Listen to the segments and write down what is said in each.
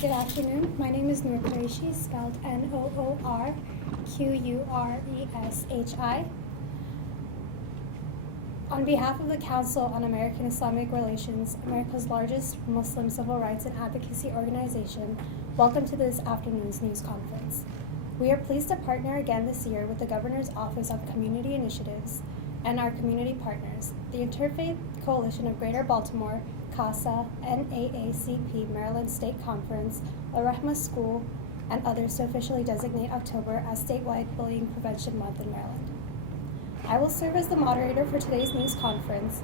Good afternoon. My name is Noor Qureshi, spelled Noorqureshi. On behalf of the Council on American Islamic Relations, America's largest Muslim civil rights and advocacy organization, welcome to this afternoon's news conference. We are pleased to partner again this year with the Governor's Office on Community Initiatives and our community partners, the Interfaith Coalition of Greater Baltimore, CASA, NAACP Maryland State Conference, Al-Rahma School, and others to officially designate October as statewide Bullying Prevention Month in Maryland. I will serve as the moderator for today's news conference.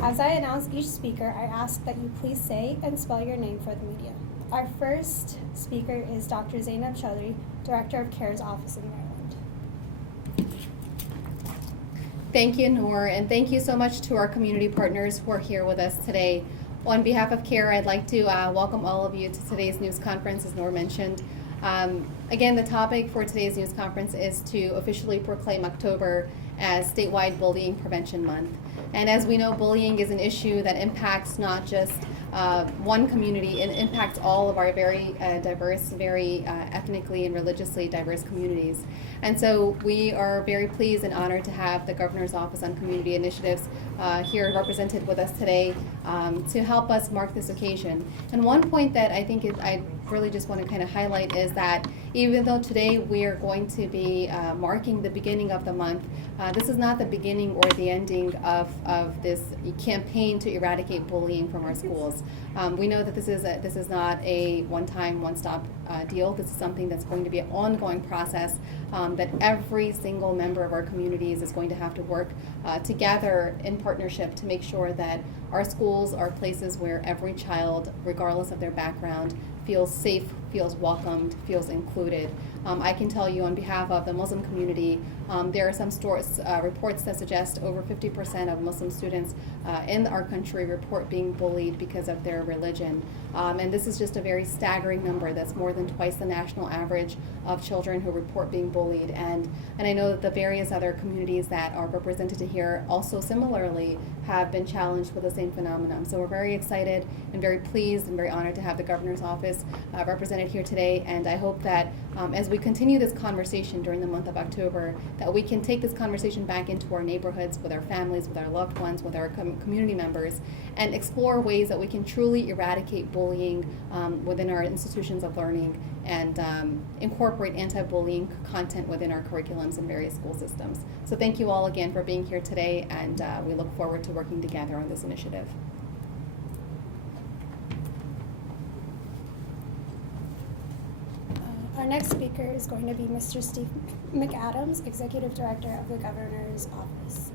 As I announce each speaker, I ask that you please say and spell your name for the media. Our first speaker is Dr. Zainab Chaudhry, Director of CAIR's office in Maryland. Thank you, Noor, and thank you so much to our community partners who are here with us today. On behalf of CAIR, I'd like to welcome all of you to today's news conference, as Noor mentioned. Again, the topic for today's news conference is to officially proclaim October as statewide Bullying Prevention Month. And as we know, bullying is an issue that impacts not just one community, it impacts all of our very diverse, very ethnically and religiously diverse communities. And so we are very pleased and honored to have the Governor's Office on Community Initiatives here represented with us today to help us mark this occasion. And one point that I think I really just want to kind of highlight is that even though today we are going to be marking the beginning of the month, this is not the beginning or the ending of this campaign to eradicate bullying from our schools. We know that this is not a one-time, one-stop deal. This is something that's going to be an ongoing process that every single member of our communities is going to have to work together in partnership to make sure that our schools are places where every child, regardless of their background, feels safe, feels welcomed, feels included. I can tell you on behalf of the Muslim community, there are some reports that suggest over 50% of Muslim students in our country report being bullied because of their religion. And this is just a very staggering number. That's more than twice the national average of children who report being bullied. And I know that the various other communities that are represented here also similarly have been challenged with the same phenomenon. So we're very excited and very pleased and very honored to have the Governor's Office represented here today. And I hope that as we continue this conversation during the month of October, that we can take this conversation back into our neighborhoods, with our families, with our loved ones, with our community members, and explore ways that we can truly eradicate bullying within our institutions of learning and incorporate anti-bullying content within our curriculums in various school systems. So thank you all again for being here today, and we look forward to working together on this initiative. Our next speaker is going to be Mr. Steve McAdams, Executive Director of the Governor's Office.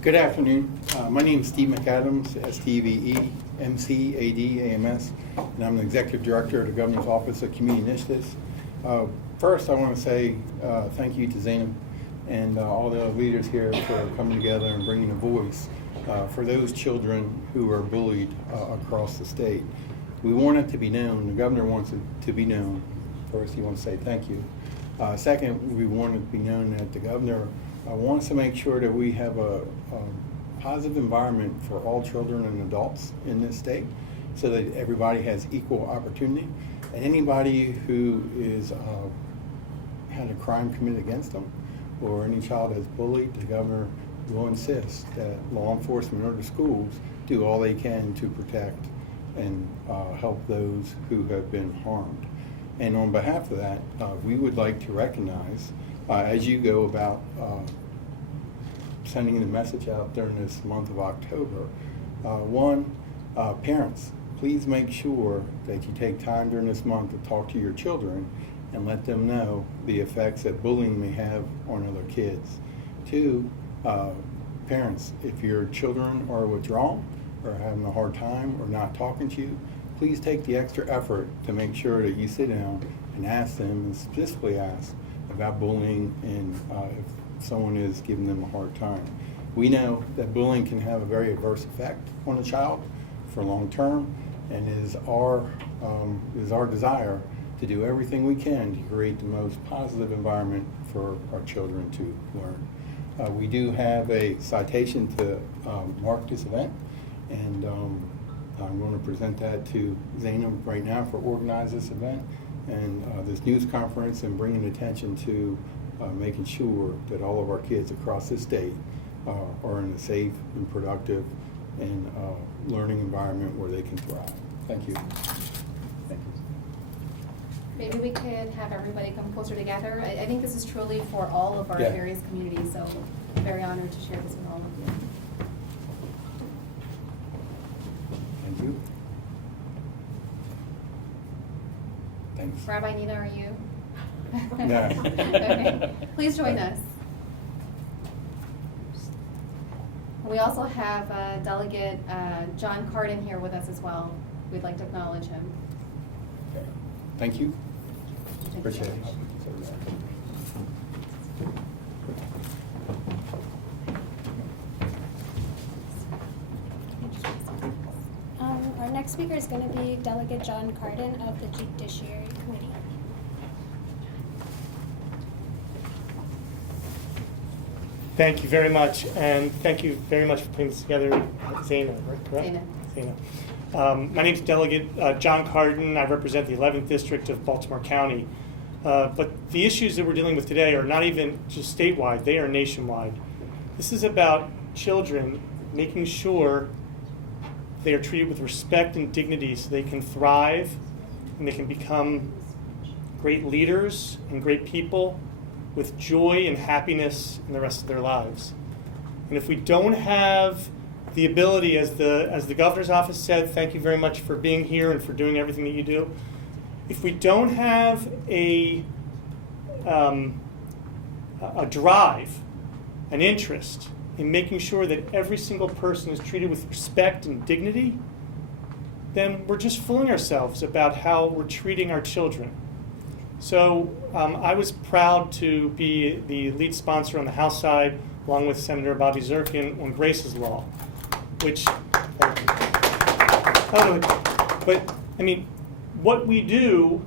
Good afternoon. My name is Steve McAdams, STVE, MCAD, AMS, and I'm the Executive Director of the Governor's Office of Community Initiatives. First, I want to say thank you to Zainab and all the leaders here for coming together and bringing a voice for those children who are bullied across the state. We want it to be known. The governor wants it to be known. First, he wants to say thank you. Second, we want it to be known that the governor wants to make sure that we have a positive environment for all children and adults in this state so that everybody has equal opportunity. And anybody who is had a crime committed against them or any child that's bullied, the governor will insist that law enforcement or the schools do all they can to protect and help those who have been harmed. And on behalf of that, we would like to recognize, as you go about sending the message out during this month of October, parents, please make sure that you take time during this month to talk to your children and let them know the effects that bullying may have on other kids. Two, parents, if your children are withdrawn or having a hard time or not talking to you, please take the extra effort to make sure that you sit down and ask them, and specifically ask about bullying and if someone is giving them a hard time. We know that bullying can have a very adverse effect on a child for long term, and it is our desire to do everything we can to create the most positive environment for our children to learn. We do have a citation to mark this event, And I'm going to present that to Zainab right now for organizing this event and this news conference, and bringing attention to making sure that all of our kids across the state are in a safe and productive and learning environment where they can thrive. Thank you. Thank you. Maybe we could have everybody come closer together. I think this is truly for all of our Yeah. various communities, so I'm very honored to share this with all of you. Thank you. Thanks. Rabbi Nina, are you? No. Okay, please join us. We also have Delegate John Cardin here with us as well. We'd like to acknowledge him. Okay. Thank you. Thank you Appreciate so it. much. Our next speaker is going to be Delegate John Cardin of the Judiciary Committee. Thank you very much, and thank you very much for putting this together, Zaina, right? Correct? Zaina. My name is Delegate John Cardin. I represent the 11th District of Baltimore County. But the issues that we're dealing with today are not even just statewide, they are nationwide. This is about children making sure they are treated with respect and dignity so they can thrive and they can become great leaders and great people with joy and happiness in the rest of their lives. And if we don't have the ability, as the governor's office said, thank you very much for being here and for doing everything that you do. If we don't have a drive, an interest in making sure that every single person is treated with respect and dignity, then we're just fooling ourselves about how we're treating our children. So I was proud to be the lead sponsor on the House side, along with Senator Bobby Zirkin, on Grace's Law, which, but I mean, what we do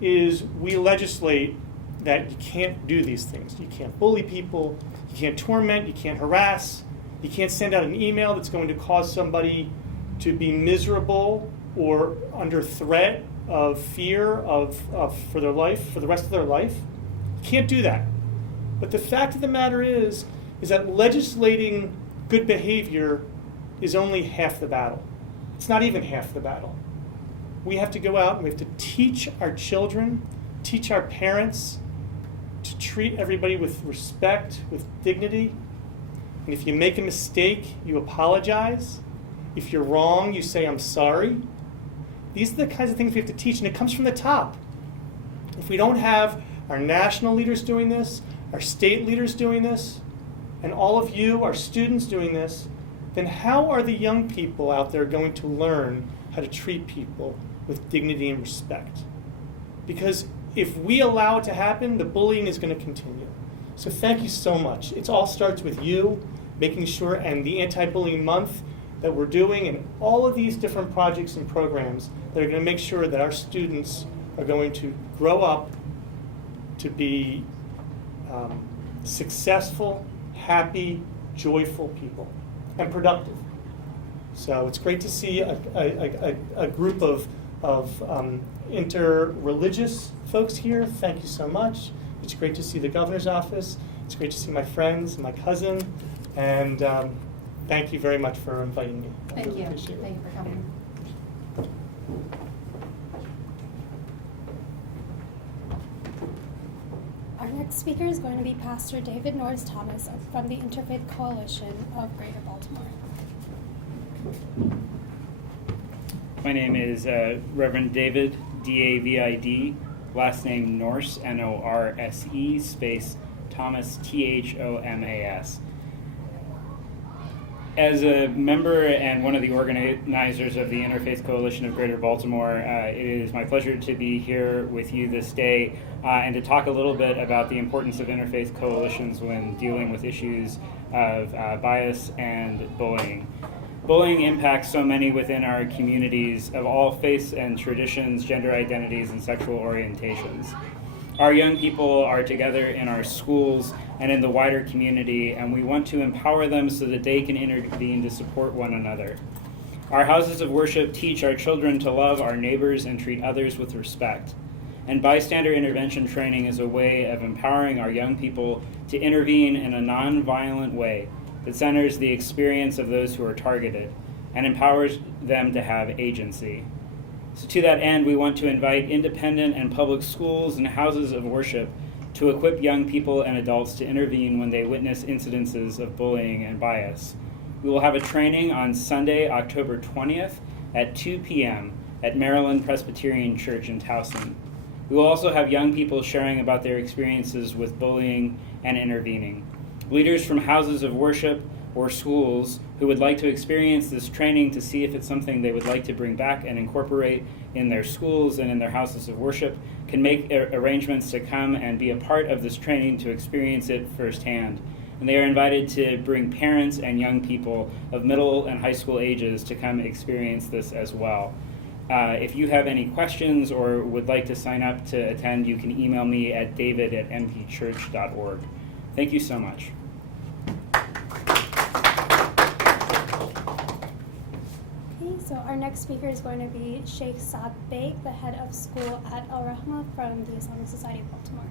is we legislate that you can't do these things. You can't bully people, you can't torment, you can't harass, you can't send out an email that's going to cause somebody to be miserable or under threat of fear for their life, for the rest of their life. You can't do that. But the fact of the matter is that legislating good behavior is only half the battle. It's not even half the battle. We have to go out and we have to teach our children, teach our parents to treat everybody with respect, with dignity. And if you make a mistake, you apologize. If you're wrong, you say, I'm sorry. These are the kinds of things we have to teach, and it comes from the top. If we don't have our national leaders doing this, our state leaders doing this, and all of you, our students, doing this, then how are the young people out there going to learn how to treat people with dignity and respect? Because if we allow it to happen, the bullying is going to continue. So thank you so much. It all starts with you, making sure, and the anti-bullying month that we're doing, and all of these different projects and programs that are going to make sure that our students are going to grow up to be successful, happy, joyful people, and productive. So it's great to see a group of inter-religious folks here. Thank you so much. It's great to see the governor's office. It's great to see my friends, my cousin, and thank you very much for inviting me. I Thank really you. appreciate it. Thank you for coming. Our next speaker is going to be Pastor David Norris Thomas from the Interfaith Coalition of Greater Baltimore. My name is Reverend David, DAVID, last name Norse, NORSE, space Thomas, THOMAS. As a member and one of the organizers of the Interfaith Coalition of Greater Baltimore, it is my pleasure to be here with you this day and to talk a little bit about the importance of interfaith coalitions when dealing with issues of bias and bullying. Bullying impacts so many within our communities of all faiths and traditions, gender identities, and sexual orientations. Our young people are together in our schools and in the wider community, and we want to empower them so that they can intervene to support one another. Our houses of worship teach our children to love our neighbors and treat others with respect. And bystander intervention training is a way of empowering our young people to intervene in a nonviolent way that centers the experience of those who are targeted and empowers them to have agency. So to that end, we want to invite independent and public schools and houses of worship to equip young people and adults to intervene when they witness incidences of bullying and bias. We will have a training on Sunday, October 20th at 2 p.m. at Maryland Presbyterian Church in Towson. We will also have young people sharing about their experiences with bullying and intervening. Leaders from houses of worship or schools who would like to experience this training to see if it's something they would like to bring back and incorporate in their schools and in their houses of worship can make arrangements to come and be a part of this training to experience it firsthand. And they are invited to bring parents and young people of middle and high school ages to come experience this as well. If you have any questions or would like to sign up to attend, you can email me at david@mpchurch.org. Thank you so much. So our next speaker is going to be Sheikh Satvic, the head of school at Al Rahma from the Islamic Society of Baltimore.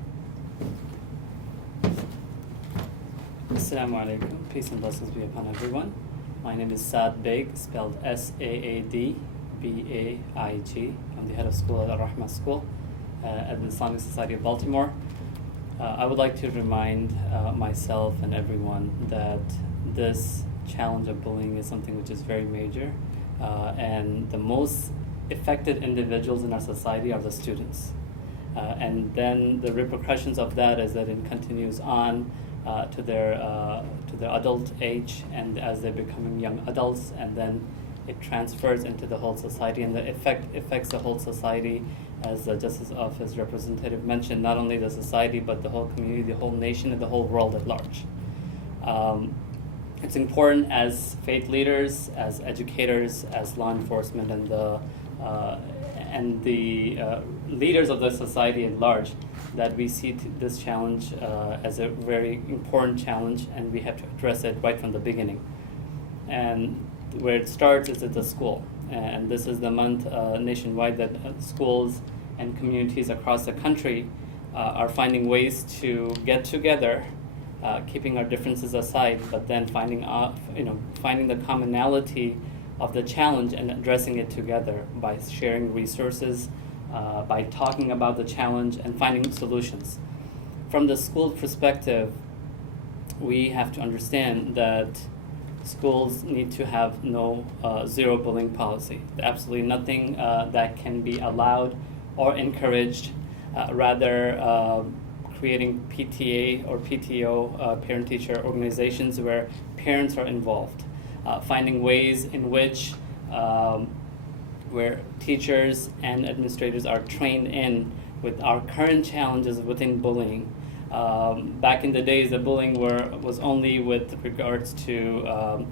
Assalamu alaikum. Peace and blessings be upon everyone. My name is Satvic, spelled Saadbaig. I'm the head of school at Al Rahma School at the Islamic Society of Baltimore. I would like to remind myself and everyone that this challenge of bullying is something which is very major. And the most affected individuals in our society are the students. And then the repercussions of that is that it continues on to their adult age, and as they're becoming young adults, and then it transfers into the whole society, and the effect affects the whole society, as the Justice Office representative mentioned, not only the society, but the whole community, the whole nation, and the whole world at large. It's important as faith leaders, as educators, as law enforcement, and the leaders of the society at large, that we see this challenge as a very important challenge, and we have to address it right from the beginning. And where it starts is at the school, and this is the month nationwide that schools and communities across the country are finding ways to get together, keeping our differences aside, but then finding the commonality of the challenge and addressing it together by sharing resources, by talking about the challenge and finding solutions. From the school perspective, we have to understand that schools need to have zero bullying policy. Absolutely nothing that can be allowed or encouraged. Rather, creating PTA or PTO, parent-teacher organizations where parents are involved. Finding ways in which where teachers and administrators are trained in with our current challenges within bullying. Back in the days, the bullying was only with regards to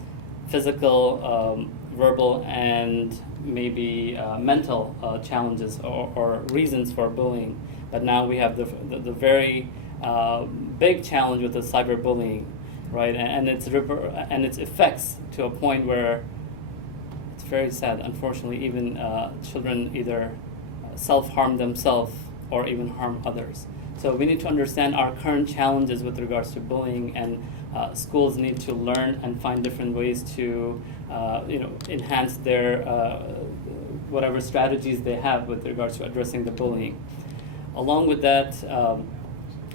physical, verbal, and maybe mental challenges or reasons for bullying. But now we have the very big challenge with the cyberbullying, right? And its effects to a point where it's very sad. Unfortunately, even children either self-harm themselves or even harm others. So we need to understand our current challenges with regards to bullying, and schools need to learn and find different ways to enhance their whatever strategies they have with regards to addressing the bullying. Along with that,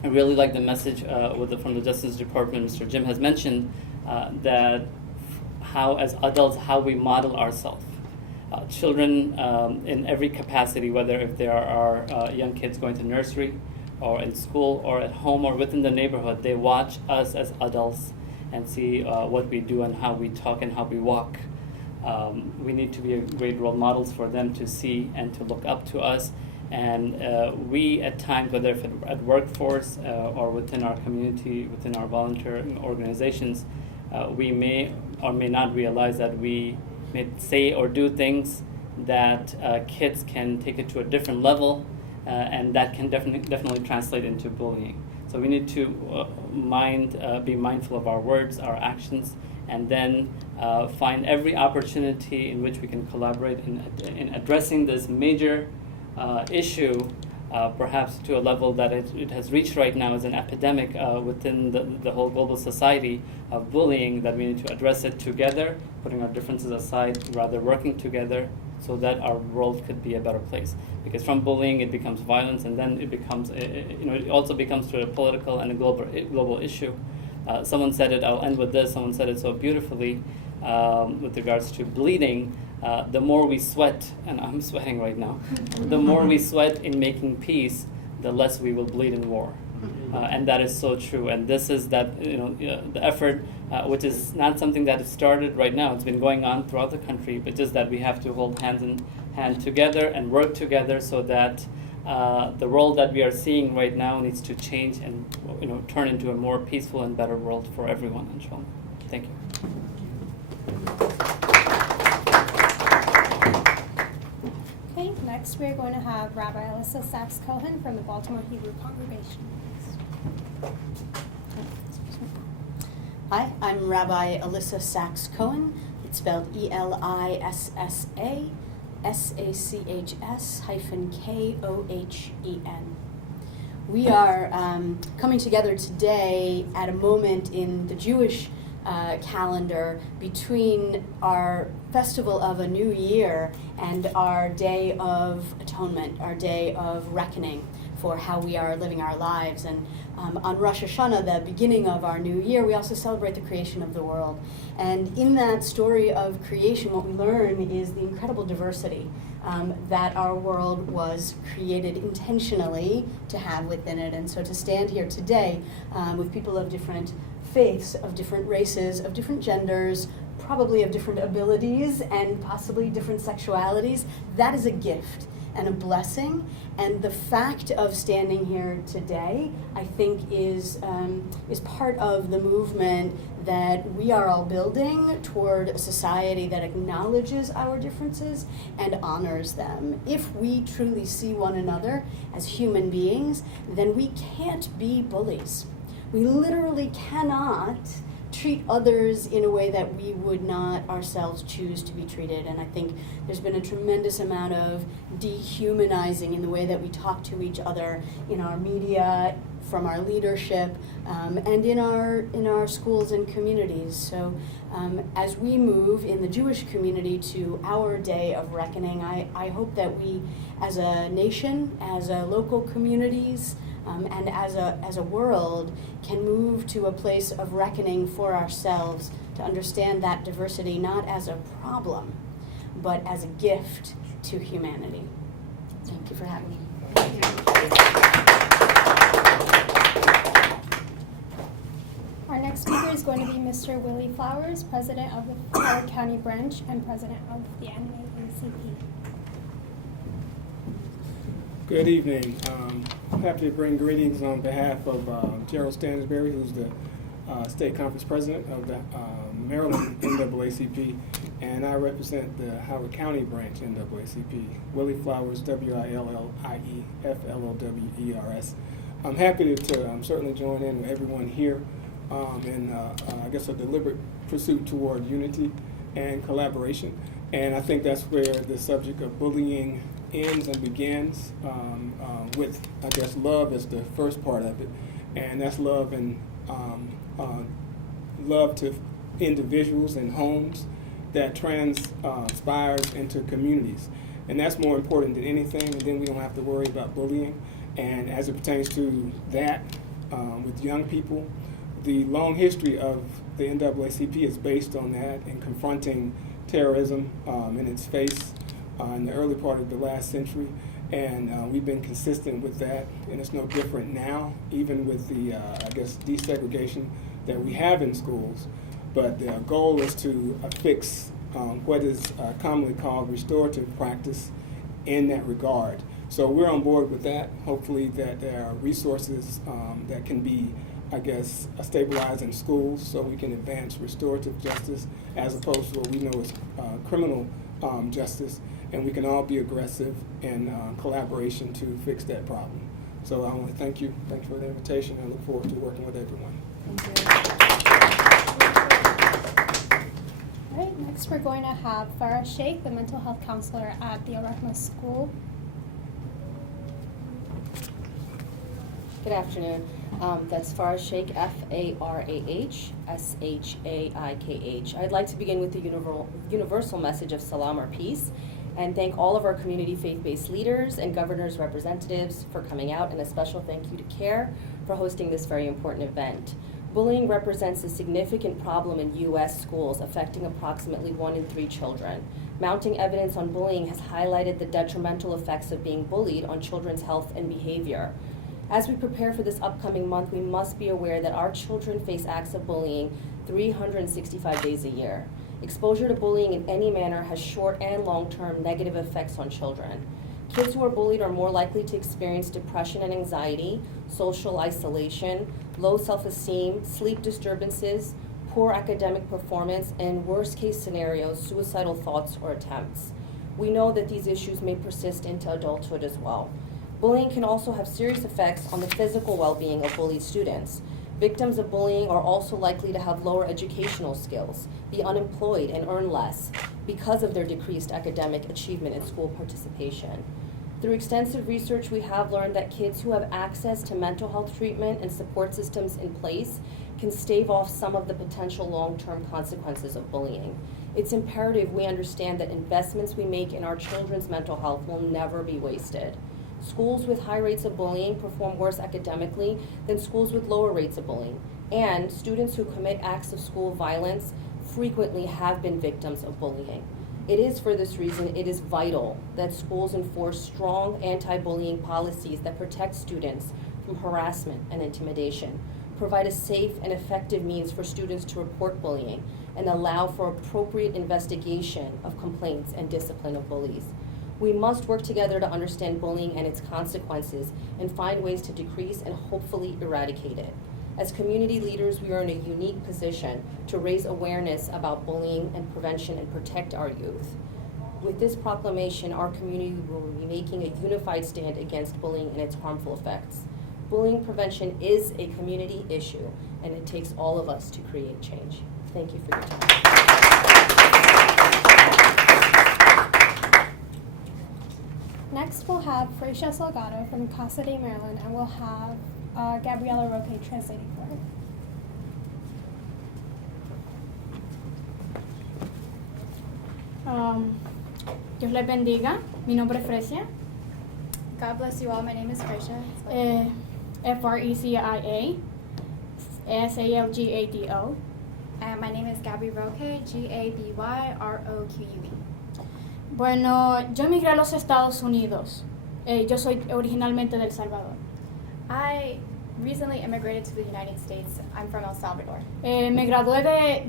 I really like the message from the Justice Department. Mr. Jim has mentioned that how, as adults, how we model ourselves. Children in every capacity, whether if there are young kids going to nursery, or in school, or at home, or within the neighborhood, they watch us as adults and see what we do and how we talk and how we walk. We need to be great role models for them to see and to look up to us. And we, at times, whether if at workforce or within our community, within our volunteer organizations, we may or may not realize that we may say or do things that kids can take it to a different level, and that can definitely translate into bullying. So we need to be mindful of our words, our actions, and then find every opportunity in which we can collaborate in addressing this major issue, perhaps to a level that it has reached right now as an epidemic within the whole global society of bullying, that we need to address it together, putting our differences aside, rather working together so that our world could be a better place. Because from bullying it becomes violence, and then it becomes, it also becomes to a political and a global issue. Someone said it, I'll end with this, someone said it so beautifully with regards to bleeding. The more we sweat, and I'm sweating right now, the more we sweat in making peace, the less we will bleed in war. And that is so true. And this is that, the effort, which is not something that has started right now. It's been going on throughout the country, but just that we have to hold hand in hand together and work together so that the world that we are seeing right now needs to change and turn into a more peaceful and better world for everyone, inshallah. Thank you. Okay, next we are going to have Rabbi Elisa Cohen from the Baltimore Hebrew Congregation. Hi, I'm Rabbi Elisa Cohen. It's spelled ELISSACHS-KOHEN. We are coming together today at a moment in the Jewish calendar between our festival of a new year and our Day of Atonement, our Day of reckoning for how we are living our lives. And on Rosh Hashanah, the beginning of our new year, we also celebrate the creation of the world. And in that story of creation, what we learn is the incredible diversity that our world was created intentionally to have within it. And so to stand here today with people of different faiths, of different races, of different genders, probably of different abilities and possibly different sexualities, that is a gift and a blessing. And the fact of standing here today, I think, is part of the movement that we are all building toward a society that acknowledges our differences and honors them. If we truly see one another as human beings, then we can't be bullies. We literally cannot treat others in a way that we would not ourselves choose to be treated. And I think there's been a tremendous amount of dehumanizing in the way that we talk to each other in our media, from our leadership, and in our schools and communities. So as we move in the Jewish community to our day of reckoning, I hope that we as a nation, as a local communities, and as a world can move to a place of reckoning for ourselves, to understand that diversity not as a problem, but as a gift to humanity. Thank you for having me. Our next speaker is going to be Mr. Willie Flowers, President of the Howard County Branch and President of the NAACP. Good evening. I'm happy to bring greetings on behalf of Gerald Stansberry, who's the State Conference President of the Maryland NAACP, and I represent the Howard County Branch NAACP. Willie Flowers, WILLIEFLOWERS. I'm happy to certainly join in with everyone here in, I guess, a deliberate pursuit toward unity and collaboration. And I think that's where the subject of bullying ends and begins with, I guess, love is the first part of it, and that's love and love to individuals and homes that transpires into communities, and that's more important than anything. And then we don't have to worry about bullying. And as it pertains to that, with young people, the long history of the NAACP is based on that and confronting terrorism in its face in the early part of the last century, and we've been consistent with that, and it's no different now, even with the, I guess, desegregation that we have in schools. But the goal is to fix what is commonly called restorative practice in that regard. So we're on board with that. Hopefully that there are resources that can be, I guess, stabilized in schools so we can advance restorative justice as opposed to what we know as criminal justice, and we can all be aggressive in collaboration to fix that problem. So I want to thank you. Thank you for the invitation, and I look forward to working with everyone. Thank you. right, next we're going to have Farah Sheikh, the mental health counselor at the Al-Rahma School. Good afternoon. That's Farah Sheikh, F-A-R-A-H-S-H-A-I-K-H. I'd like to begin with the universal message of salam or peace, and thank all of our community faith-based leaders and governors' representatives for coming out, and a special thank you to CAIR for hosting this very important event. Bullying represents a significant problem in U.S. schools, affecting approximately 1 in 3 children. Mounting evidence on bullying has highlighted the detrimental effects of being bullied on children's health and behavior. As we prepare for this upcoming month, we must be aware that our children face acts of bullying 365 days a year. Exposure to bullying in any manner has short and long-term negative effects on children. Kids who are bullied are more likely to experience depression and anxiety, social isolation, low self-esteem, sleep disturbances, poor academic performance, and in worst-case scenarios, suicidal thoughts or attempts. We know that these issues may persist into adulthood as well. Bullying can also have serious effects on the physical well-being of bullied students. Victims of bullying are also likely to have lower educational skills, be unemployed, and earn less because of their decreased academic achievement and school participation. Through extensive research, we have learned that kids who have access to mental health treatment and support systems in place can stave off some of the potential long-term consequences of bullying. It's imperative we understand that investments we make in our children's mental health will never be wasted. Schools with high rates of bullying perform worse academically than schools with lower rates of bullying, and students who commit acts of school violence frequently have been victims of bullying. It is for this reason it is vital that schools enforce strong anti-bullying policies that protect students from harassment and intimidation, provide a safe and effective means for students to report bullying, and allow for appropriate investigation of complaints and discipline of bullies. We must work together to understand bullying and its consequences and find ways to decrease and hopefully eradicate it. As community leaders, we are in a unique position to raise awareness about bullying and prevention and protect our youth. With this proclamation, our community will be making a unified stand against bullying and its harmful effects. Bullying prevention is a community issue, and it takes all of us to create change. Thank you for your time. Next, we'll have Freisha Salgado from Casa de Maryland, and we'll have Gabriela Roque translating for her. Dios les bendiga. Mi nombre es Fresia. God bless you all. My name is Freisha. Frecia Salgado. And my name is Gabby Roque, Gabbyroque. Bueno, yo emigré a los Estados Unidos. Yo soy originalmente de El Salvador. I recently immigrated to the United States. I'm from El Salvador. Me gradué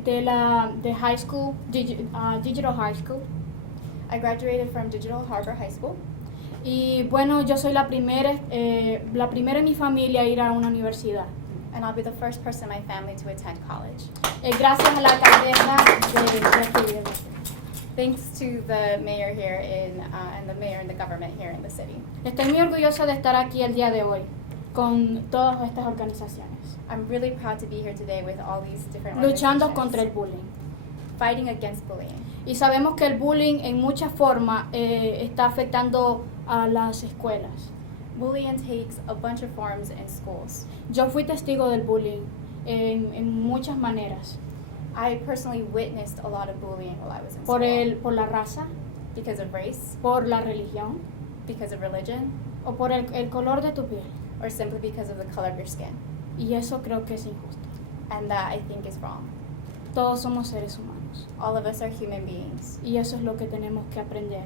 de high school, Digital High School. I graduated from Digital Harbor High School. Y bueno, yo soy la primera en mi familia a ir a una universidad. And I'll be the first person in my family to attend college. Gracias a la alcaldesa de Thanks to the mayor here and the mayor and the government here in the city. Estoy muy orgullosa de estar aquí el día de hoy con todas estas organizaciones. I'm really proud to be here today with all these different Luchando organizations. contra el bullying. Fighting against bullying. Y sabemos que el bullying en muchas formas está afectando a las escuelas. Bullying takes a bunch of forms in schools. Yo fui testigo del bullying en muchas maneras. I personally witnessed a lot of bullying while I was in school. Por la raza, because of race, por la religión, because of religion, o por el color de tu piel. or simply because of the color of your skin. Y eso creo que es injusto. And that I think is wrong. Todos somos seres humanos. All of us are human beings. Y eso es lo que tenemos que aprender.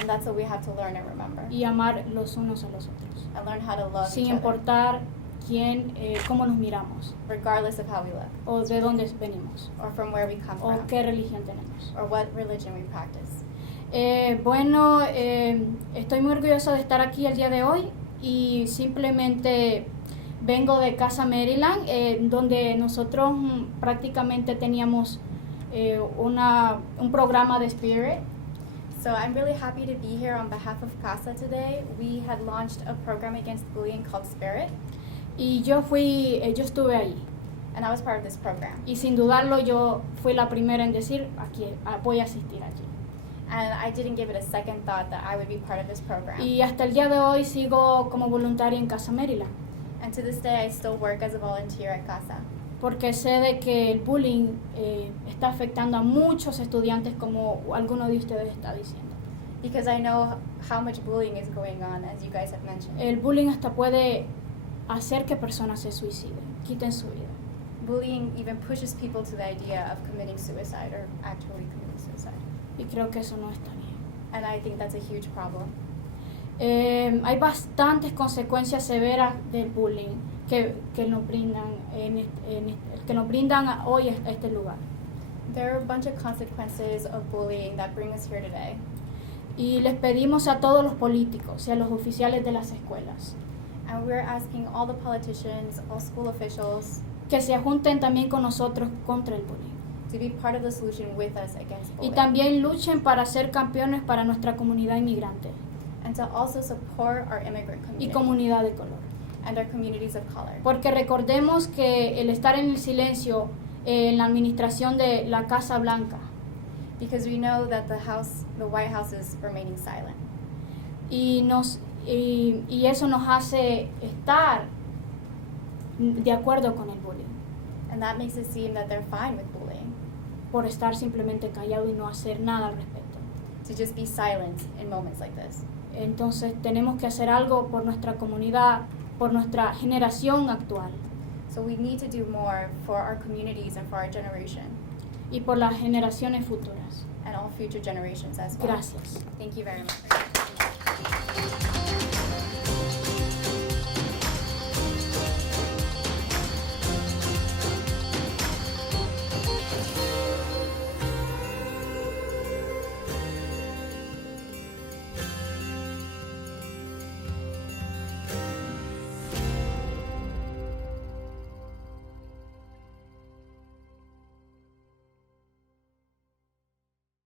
And that's what we have to learn and remember. Y amar los unos a los otros. And learn how to love Sin each other, importar cómo nos miramos. regardless of how we look, O de dónde venimos. or from where we come O from, qué religión tenemos. or what religion we practice. Bueno, estoy muy orgullosa de estar aquí el día de hoy y simplemente vengo de Casa Maryland, donde nosotros prácticamente teníamos un programa de Spirit. So I'm really happy to be here on behalf of CASA today. We had launched a program against bullying called Spirit. Y yo estuve ahí. And I was part of this program. Y sin dudarlo yo fui la primera en decir, aquí voy a asistir allí. And I didn't give it a second thought that I would be part of this program. Y hasta el día de hoy sigo como voluntaria en Casa Maryland, And to this day, I still work as a volunteer at CASA. porque sé de que el bullying está afectando a muchos estudiantes, como alguno de ustedes está diciendo. Because I know how much bullying is going on, as you guys have mentioned. El bullying hasta puede hacer que personas se suiciden, quiten su vida. Bullying even pushes people to the idea of committing suicide or actually committing suicide. Y creo que eso no está bien. And I think that's a huge problem. Hay bastantes consecuencias severas del bullying que nos brindan que nos brindan hoy a este lugar. There are a bunch of consequences of bullying that bring us here today. Y les pedimos a todos los políticos y a los oficiales de las escuelas And we're asking all the politicians, all school officials, que se junten también con nosotros contra el bullying. to be part of the solution with us against Y bullying. también luchen para ser campeones para nuestra comunidad inmigrante And to also support our immigrant y community comunidad de color. and our communities of color. Porque recordemos que el estar en el silencio en la administración de la Casa Blanca Because we know that the White House is remaining silent. y eso nos hace estar de acuerdo con el bullying, And that makes it seem that they're fine with bullying. por estar simplemente callado y no hacer nada al respecto. To just be silent in moments like this. Entonces tenemos que hacer algo por nuestra comunidad, por nuestra generación actual So we need to do more for our communities and for our generation y por las generaciones futuras. and all future generations as well. Gracias. Thank you very much.